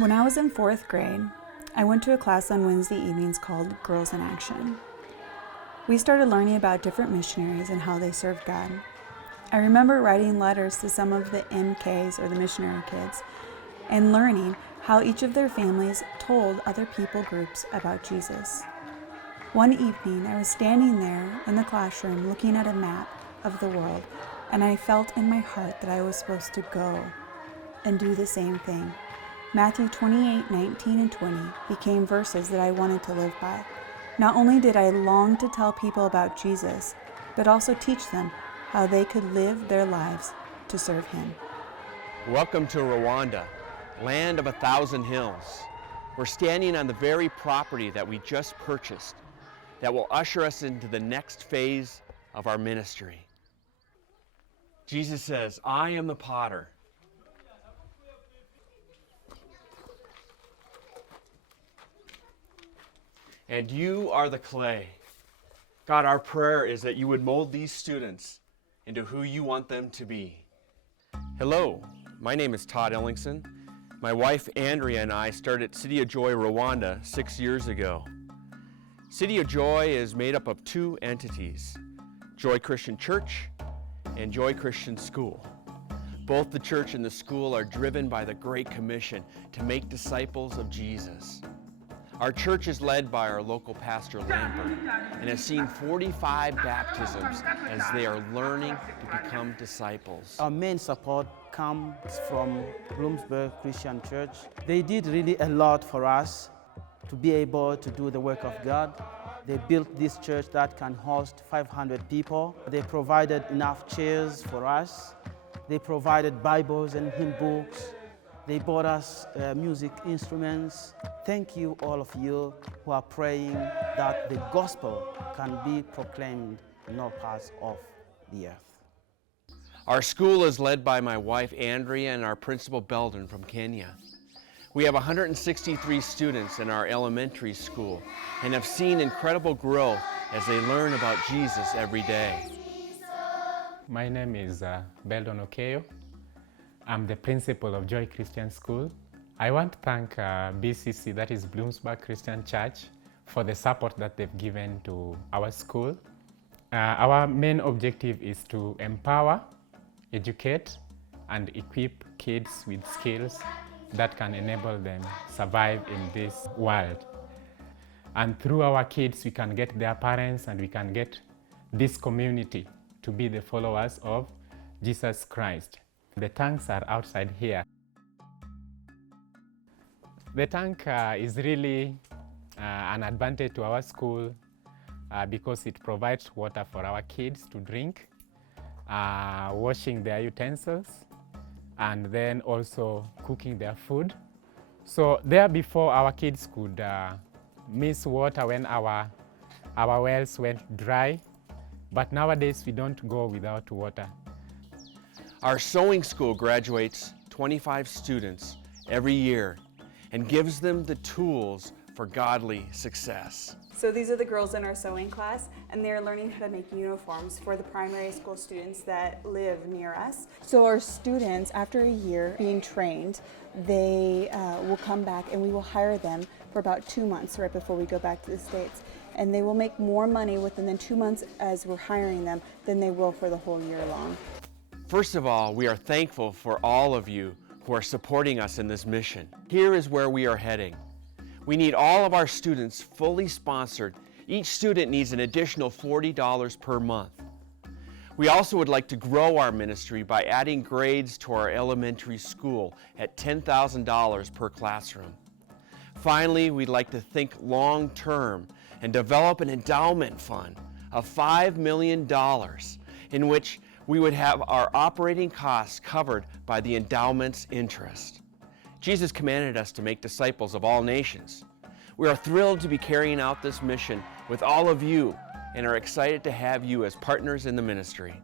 When I was in 4th grade, I went to a class on Wednesday evenings called Girls in Action. We started learning about different missionaries and how they served God. I remember writing letters to some of the MKs, or the missionary kids, and learning how each of their families told other people groups about Jesus. One evening, I was standing there in the classroom looking at a map of the world, and I felt in my heart that I was supposed to go and do the same thing. Matthew 28:19 and 20 became verses that I wanted to live by. Not only did I long to tell people about Jesus, but also teach them how they could live their lives to serve Him. Welcome to Rwanda, land of 1,000 hills. We're standing on the very property that we just purchased that will usher us into the next phase of our ministry. Jesus says, "I am the potter. And you are the clay." God, our prayer is that you would mold these students into who you want them to be. Hello, my name is Todd Ellingson. My wife Andria and I started City of Joy Rwanda 6 years ago. City of Joy is made up of two entities, Joy Christian Church and Joy Christian School. Both the church and the school are driven by the Great Commission to make disciples of Jesus. Our church is led by our local pastor, Lambert, and has seen 45 baptisms as they are learning to become disciples. Our main support comes from Bloomsburg Christian Church. They did really a lot for us to be able to do the work of God. They built this church that can host 500 people. They provided enough chairs for us. They provided Bibles and hymn books. They bought us music instruments. Thank you, all of you who are praying that the gospel can be proclaimed in all parts of the earth. Our school is led by my wife Andria and our principal Belden from Kenya. We have 163 students in our elementary school and have seen incredible growth as they learn about Jesus every day. My name is Belden Okeyo. I'm the principal of Joy Christian School. I want to thank BCC, that is Bloomsburg Christian Church, for the support that they've given to our school. Our main objective is to empower, educate, and equip kids with skills that can enable them survive in this world. And through our kids, we can get their parents and we can get this community to be the followers of Jesus Christ. The tanks are outside here. The tank is really an advantage to our school because it provides water for our kids to drink, washing their utensils, and then also cooking their food. So there before, our kids could miss water when our wells went dry, but nowadays we don't go without water. Our sewing school graduates 25 students every year and gives them the tools for godly success. So these are the girls in our sewing class, and they're learning how to make uniforms for the primary school students that live near us. So our students, after a year being trained, they will come back and we will hire them for about 2 months right before we go back to the States. And they will make more money within the 2 months as we're hiring them than they will for the whole year long. First of all, we are thankful for all of you who are supporting us in this mission. Here is where we are heading. We need all of our students fully sponsored. Each student needs an additional $40 per month. We also would like to grow our ministry by adding grades to our elementary school at $10,000 per classroom. Finally, we'd like to think long-term and develop an endowment fund of $5 million in which we would have our operating costs covered by the endowment's interest. Jesus commanded us to make disciples of all nations. We are thrilled to be carrying out this mission with all of you and are excited to have you as partners in the ministry.